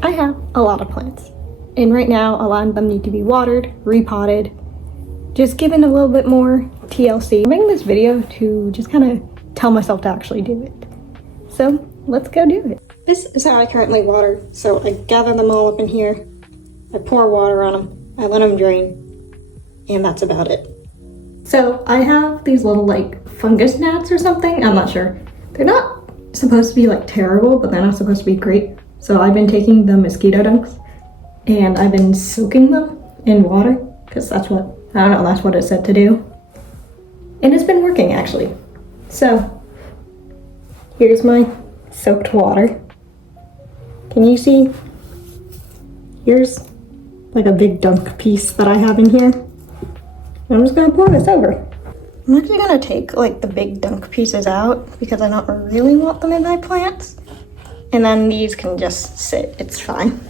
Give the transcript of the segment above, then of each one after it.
I have a lot of plants, and right now a lot of them need to be watered, repotted, just given a little bit more TLC. I'm making this video to just kind of tell myself to actually do it. So let's go do it. This is how I currently water. So I gather them all up in here, I pour water on them, I let them drain, and that's about it. So I have these little like fungus gnats or something, I'm not sure. They're not supposed to be like terrible, but they're not supposed to be great. So I've been taking the mosquito dunks and I've been soaking them in water because that's what, I don't know, that's what it said to do. And it's been working actually. So here's my soaked water. Can you see? Here's like a big dunk piece that I have in here. I'm just gonna pour this over. I'm actually gonna take like the big dunk pieces out because I don't really want them in my plants. And then these can just sit, it's fine.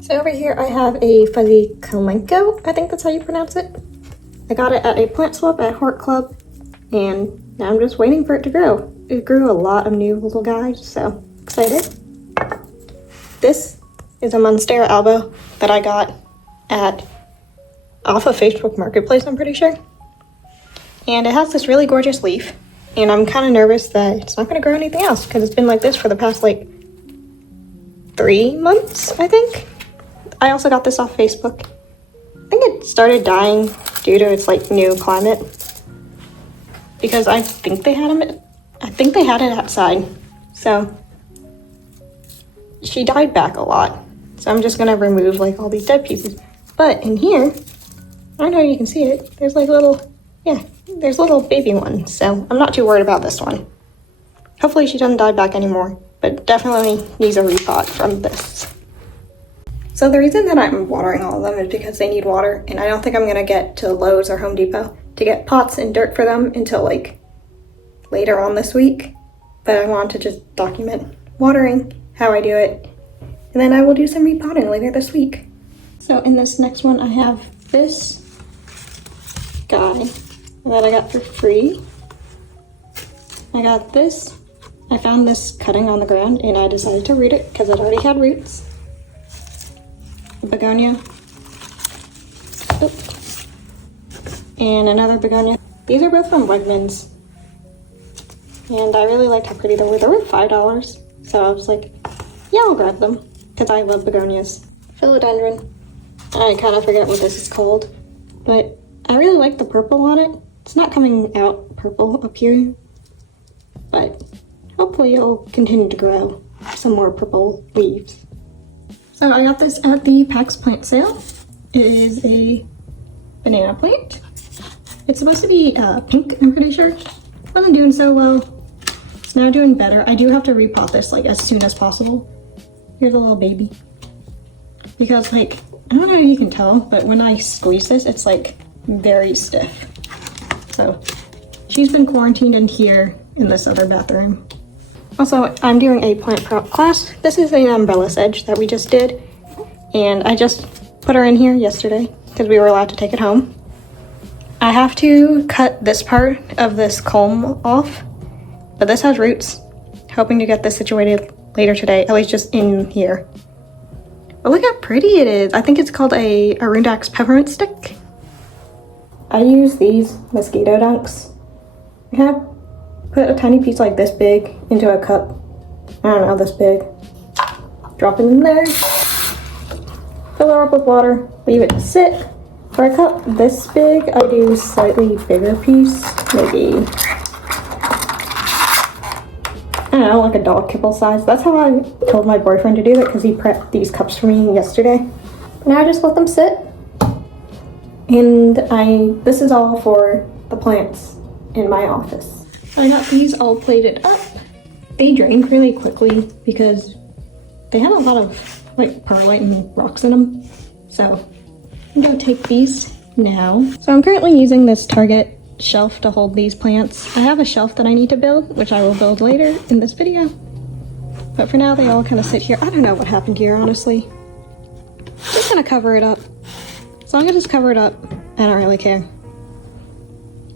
So over here I have a fuzzy kalenko, I think that's how you pronounce it. I got it at a plant swap at Hort Club, and now I'm just waiting for it to grow. It grew a lot of new little guys, so excited. This is a Monstera albo that I got off of Facebook Marketplace, I'm pretty sure. And it has this really gorgeous leaf, and I'm kind of nervous that it's not going to grow anything else because it's been like this for the past like 3 months, I think. I also got this off Facebook. I think it started dying due to its like new climate because I think they had it outside. So she died back a lot. So I'm just gonna remove like all these dead pieces. But in here, I don't know if you can see it. There's like there's little baby ones. So I'm not too worried about this one. Hopefully she doesn't die back anymore, but definitely needs a repot from this. So the reason that I'm watering all of them is because they need water, and I don't think I'm gonna get to Lowe's or Home Depot to get pots and dirt for them until like later on this week. But I want to just document watering, how I do it, and then I will do some repotting later this week. So in this next one I have this guy that I got for free. I got this. I found this cutting on the ground and I decided to root it because it already had roots. A begonia. Oops. And another begonia. These are both from Wegmans. And I really liked how pretty they were. They were $5. So I was like, yeah, I'll grab them. Because I love begonias. Philodendron. I kind of forget what this is called. But I really like the purple on it. It's not coming out purple up here. But hopefully it'll continue to grow some more purple leaves. So I got this at the PAX plant sale. It is a banana plant. It's supposed to be pink, I'm pretty sure. Wasn't doing so well. It's now doing better. I do have to repot this like as soon as possible. Here's a little baby. Because like, I don't know if you can tell, but when I squeeze this, it's like very stiff. So she's been quarantined in here in this other bathroom. Also, I'm doing a plant prop class. This is an umbrella sedge that we just did. And I just put her in here yesterday because we were allowed to take it home. I have to cut this part of this culm off, but this has roots. Hoping to get this situated later today, at least just in here. But look how pretty it is. I think it's called a Arundax peppermint stick. I use these mosquito dunks. I have put a tiny piece like this big into a cup. I don't know, this big. Drop it in there. Fill her up with water. Leave it to sit. For a cup this big, I do slightly bigger piece. Maybe, I don't know, like a dog kibble size. That's how I told my boyfriend to do it because he prepped these cups for me yesterday. Now I just let them sit. And this is all for the plants in my office. I got these all plated up. They drained really quickly because they had a lot of like perlite and rocks in them. So I'm gonna take these now. So I'm currently using this Target shelf to hold these plants. I have a shelf that I need to build, which I will build later in this video. But for now, they all kind of sit here. I don't know what happened here, honestly. Just gonna cover it up. As long as it's covered up, I don't really care.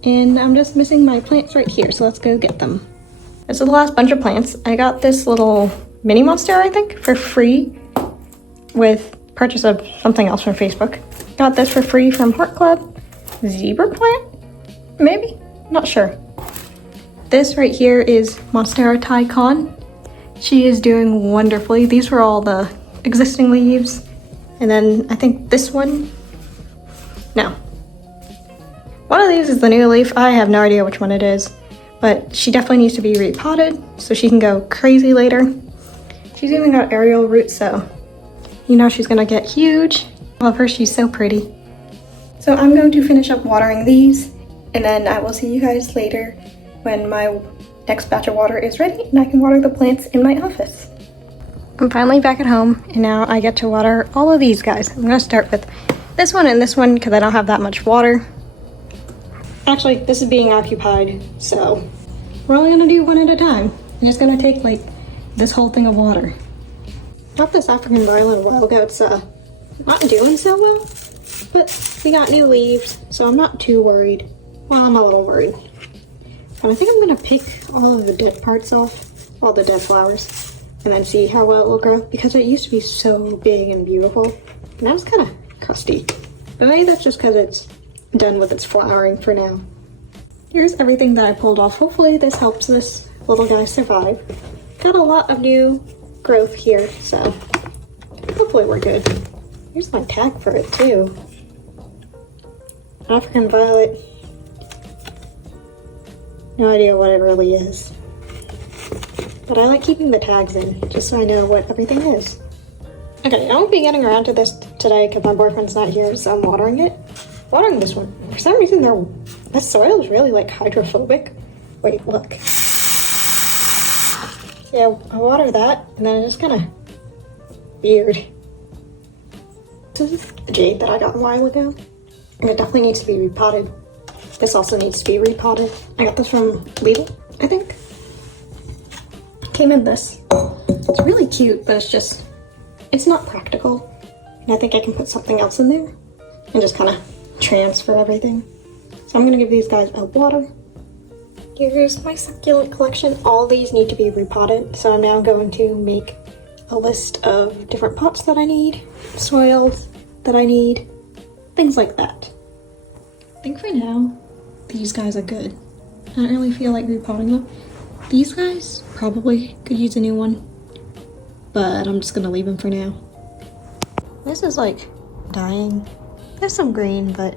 And I'm just missing my plants right here, so let's go get them. This is the last bunch of plants. I got this little mini monster, I think, for free with purchase of something else from Facebook. Got this for free from Heart Club. Zebra plant? Maybe? Not sure. This right here is Monstera Tycon. She is doing wonderfully. These were all the existing leaves. And then I think this one, no. One of these is the new leaf. I have no idea which one it is, but she definitely needs to be repotted so she can go crazy later. She's even got aerial roots, so you know she's gonna get huge. I love her, she's so pretty. So I'm going to finish up watering these, and then I will see you guys later when my next batch of water is ready and I can water the plants in my office. I'm finally back at home, and now I get to water all of these guys. I'm gonna start with this one and this one because I don't have that much water. Actually, this is being occupied, so we're only gonna do one at a time. I'm just gonna take like this whole thing of water. Got this African violet a while ago. It's not doing so well, but we got new leaves, so I'm not too worried. Well, I'm a little worried. But I think I'm gonna pick all of the dead parts off, all the dead flowers, and then see how well it will grow, because it used to be so big and beautiful. And now it's kind of crusty. But maybe that's just because it's done with its flowering for now. Here's everything that I pulled off. Hopefully this helps this little guy survive. Got a lot of new growth here, so hopefully we're good. Here's my tag for it too. African violet. No idea what it really is. But I like keeping the tags in, just so I know what everything is. Okay, I won't be getting around to this today because my boyfriend's not here, so I'm watering it. Watering this one. For some reason, the soil is really like hydrophobic. Wait, look. Yeah, I water that, and then it's just kind of weird. This is the jade that I got a while ago, and it definitely needs to be repotted. This also needs to be repotted. I got this from Lidl, I think. Came in this. It's really cute, but it's not practical. And I think I can put something else in there and just kind of transfer everything. So I'm gonna give these guys a water. Here's my succulent collection. All these need to be repotted. So I'm now going to make a list of different pots that I need, soils that I need, things like that. I think for now, these guys are good. I don't really feel like repotting them. These guys probably could use a new one, but I'm just gonna leave them for now. This is like dying. There's some green, but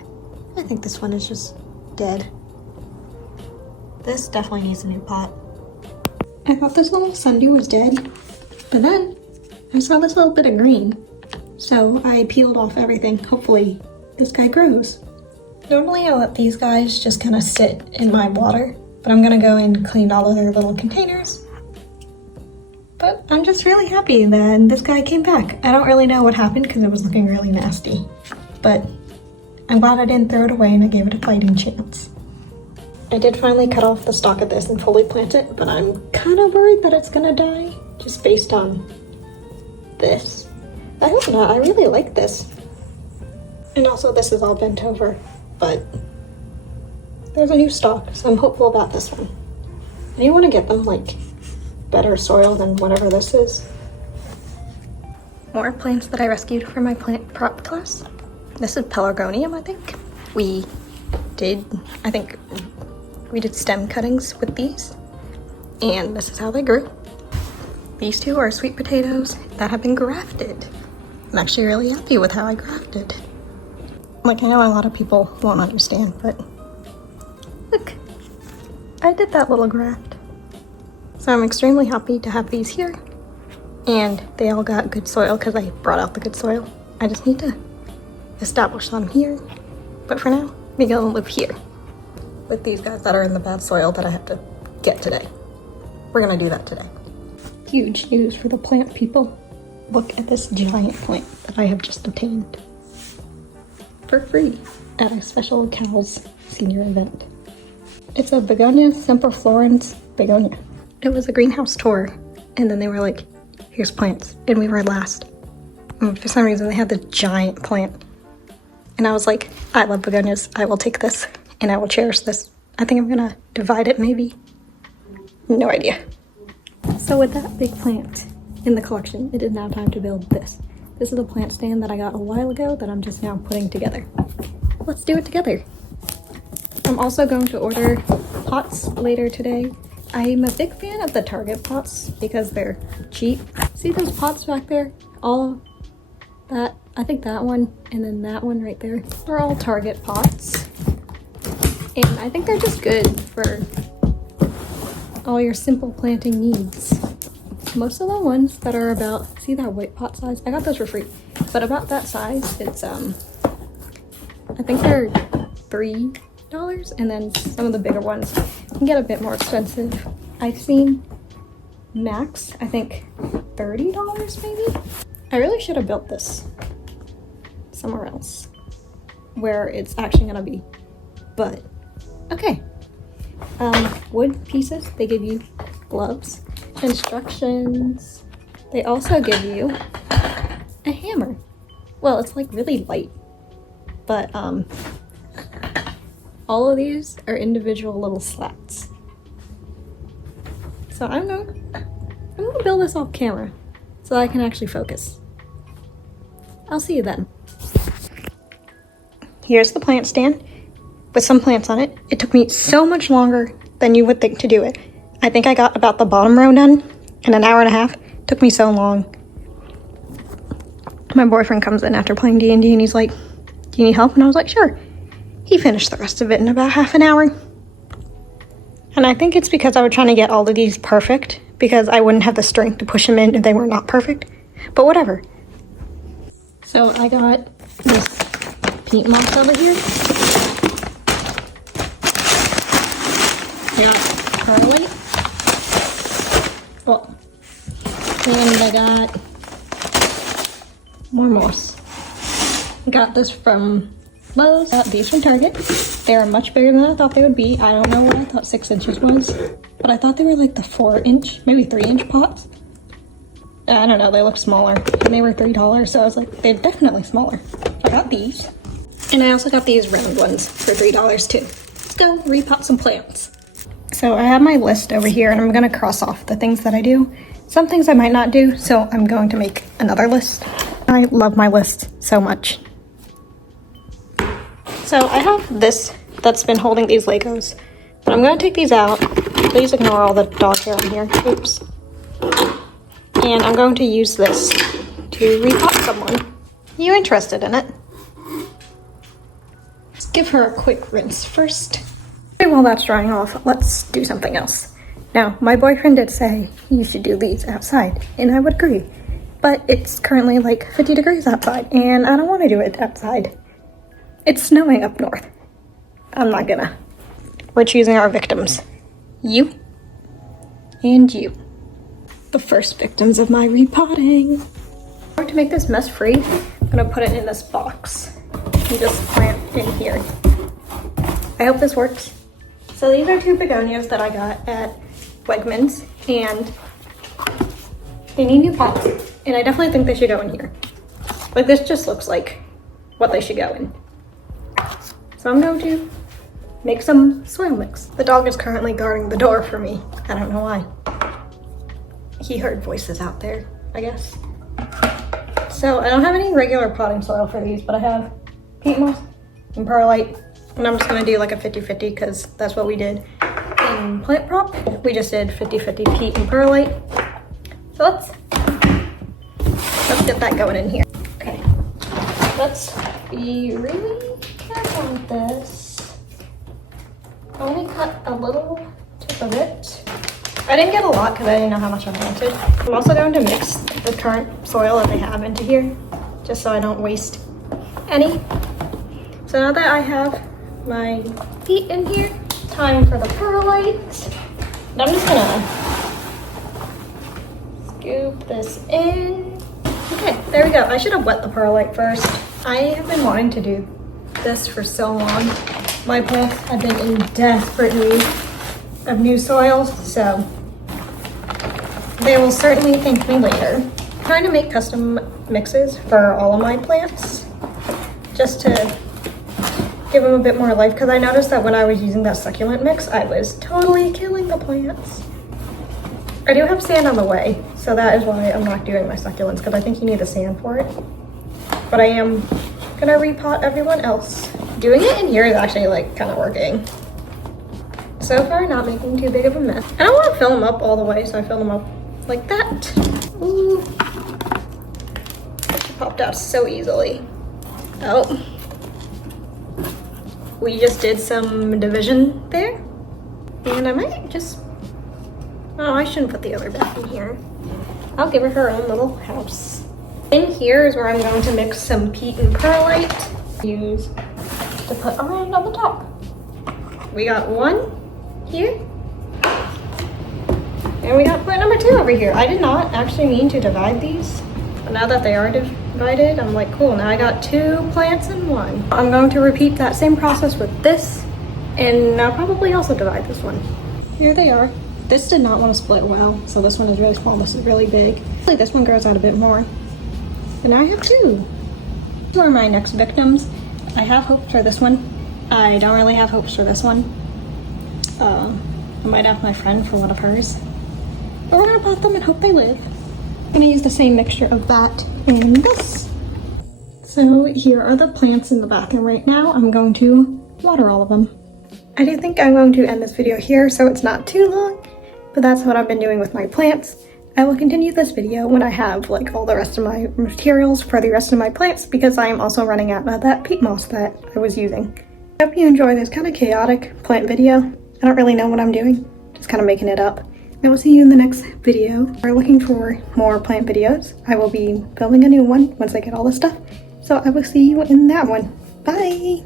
I think this one is just dead. This definitely needs a new pot. I thought this little sundew was dead, but then I saw this little bit of green. So I peeled off everything. Hopefully this guy grows. Normally I let these guys just kind of sit in my water, but I'm gonna go and clean all of their little containers. But I'm just really happy that this guy came back. I don't really know what happened because it was looking really nasty, but I'm glad I didn't throw it away and I gave it a fighting chance. I did finally cut off the stalk of this and fully plant it, but I'm kind of worried that it's gonna die just based on this. I hope not, I really like this. And also this is all bent over, but there's a new stalk, so I'm hopeful about this one. And you want to get them like better soil than whatever this is. More plants that I rescued from my plant prop class. This is pelargonium, I think. We did stem cuttings with these, and this is how they grew. These two are sweet potatoes that have been grafted. I'm actually really happy with how I grafted. Like, I know a lot of people won't understand, but look, I did that little graft. So I'm extremely happy to have these here, and they all got good soil because I brought out the good soil. I just need to establish them here, but for now, we're gonna live here with these guys that are in the bad soil that I have to get today. We're gonna do that today. Huge news for the plant people. Look at this giant plant that I have just obtained for free at a special Cal's senior event. It's a begonia semperflorens begonia. It was a greenhouse tour, and then they were like, here's plants, and we were last. And for some reason, they had the giant plant. And I was like, I love begonias. I will take this, and I will cherish this. I think I'm gonna divide it, maybe. No idea. So with that big plant in the collection, it is now time to build this. This is a plant stand that I got a while ago that I'm just now putting together. Let's do it together. I'm also going to order pots later today. I'm a big fan of the Target pots because they're cheap. See those pots back there? All that, I think that one and then that one right there. They're all Target pots. And I think they're just good for all your simple planting needs. Most of the ones that are about, see that white pot size? I got those for free. But about that size, it's I think they're $3. And then some of the bigger ones can get a bit more expensive. I've seen max, I think $30 maybe. I really should have built this somewhere else where it's actually gonna be, but okay. Wood pieces, they give you gloves, instructions. They also give you a hammer. Well, it's like really light, but all of these are individual little slats. So I'm gonna build this off camera so that I can actually focus. I'll see you then. Here's the plant stand with some plants on it. It took me so much longer than you would think to do it. I think I got about the bottom row done in an hour and a half. It took me so long. My boyfriend comes in after playing D&D and he's like, do you need help? And I was like, sure. He finished the rest of it in about half an hour. And I think it's because I was trying to get all of these perfect because I wouldn't have the strength to push them in if they were not perfect. But whatever. So I got this peat moss over here. Yeah, perlite. Well, and I got more moss. Got this from Lowe's. Got these from Target. They are much bigger than I thought they would be. I don't know what I thought 6 inches was, but I thought they were like the 4-inch, maybe 3-inch pots. I don't know, they look smaller. And they were $3, so I was like, they're definitely smaller. I got these. And I also got these round ones for $3 too. Let's go repot some plants. So I have my list over here and I'm gonna cross off the things that I do. Some things I might not do, so I'm going to make another list. I love my list so much. So I have this that's been holding these Legos, but I'm gonna take these out. Please ignore all the dog hair on here. Oops. And I'm going to use this to repot someone. You interested in it? Let's give her a quick rinse first. Okay, while that's drying off, let's do something else. Now, my boyfriend did say you should do these outside, and I would agree. But it's currently like 50 degrees outside, and I don't want to do it outside. It's snowing up north. I'm not gonna. We're choosing our victims. You and you. The first victims of my repotting. To make this mess free, I'm gonna put it in this box and just plant in here. I hope this works. So these are 2 begonias that I got at Wegmans, and they need new pots, and I definitely think they should go in here. Like, this just looks like what they should go in. So I'm going to make some soil mix. The dog is currently guarding the door for me. I don't know why. He heard voices out there, I guess. So I don't have any regular potting soil for these, but I have peat moss and perlite. And I'm just gonna do like a 50-50 because that's what we did in plant prop. We just did 50-50 peat and perlite. So let's get that going in here. Okay, let's be really careful with this. Only cut a little tip of it. I didn't get a lot because I didn't know how much I wanted. I'm also going to mix the current soil that they have into here, just so I don't waste any. So now that I have my peat in here, time for the perlite. And I'm just gonna scoop this in. Okay, there we go. I should have wet the perlite first. I have been wanting to do this for so long, My plants have been in desperate need of new soil, so they will certainly thank me later. I'm trying to make custom mixes for all of my plants, just to give them a bit more life, because I noticed that when I was using that succulent mix, I was totally killing the plants. I do have sand on the way, so that is why I'm not doing my succulents, because I think you need the sand for it. But I am gonna repot everyone else. Doing it in here is actually like kind of working. So far, not making too big of a mess. I don't want to fill them up all the way, so I fill them up like that. Ooh, she popped out so easily. Oh. We just did some division there, and I might just, oh, I shouldn't put the other back in here. I'll give her her own little house. In here is where I'm going to mix some peat and perlite, use to put around on the top. We got one here, and we got plant number 2 over here. I did not actually mean to divide these, but now that they are divided, I'm like, cool, now I got 2 plants in one. I'm going to repeat that same process with this, and I'll probably also divide this one. Here they are. This did not want to split well, so this one is really small, this is really big. Hopefully this one grows out a bit more. And now I have 2. These are my next victims. I have hopes for this one. I don't really have hopes for this one. I might have my friend for one of hers. But we're gonna pot them and hope they live. I'm gonna use the same mixture of that and this. So here are the plants in the bathroom right now. I'm going to water all of them. I do think I'm going to end this video here so it's not too long, but that's what I've been doing with my plants. I will continue this video when I have like all the rest of my materials for the rest of my plants, because I am also running out of that peat moss that I was using. I hope you enjoy this kind of chaotic plant video. I don't really know what I'm doing, just kind of making it up. I will see you in the next video. If you're looking for more plant videos, I will be filming a new one once I get all this stuff. So I will see you in that one. Bye!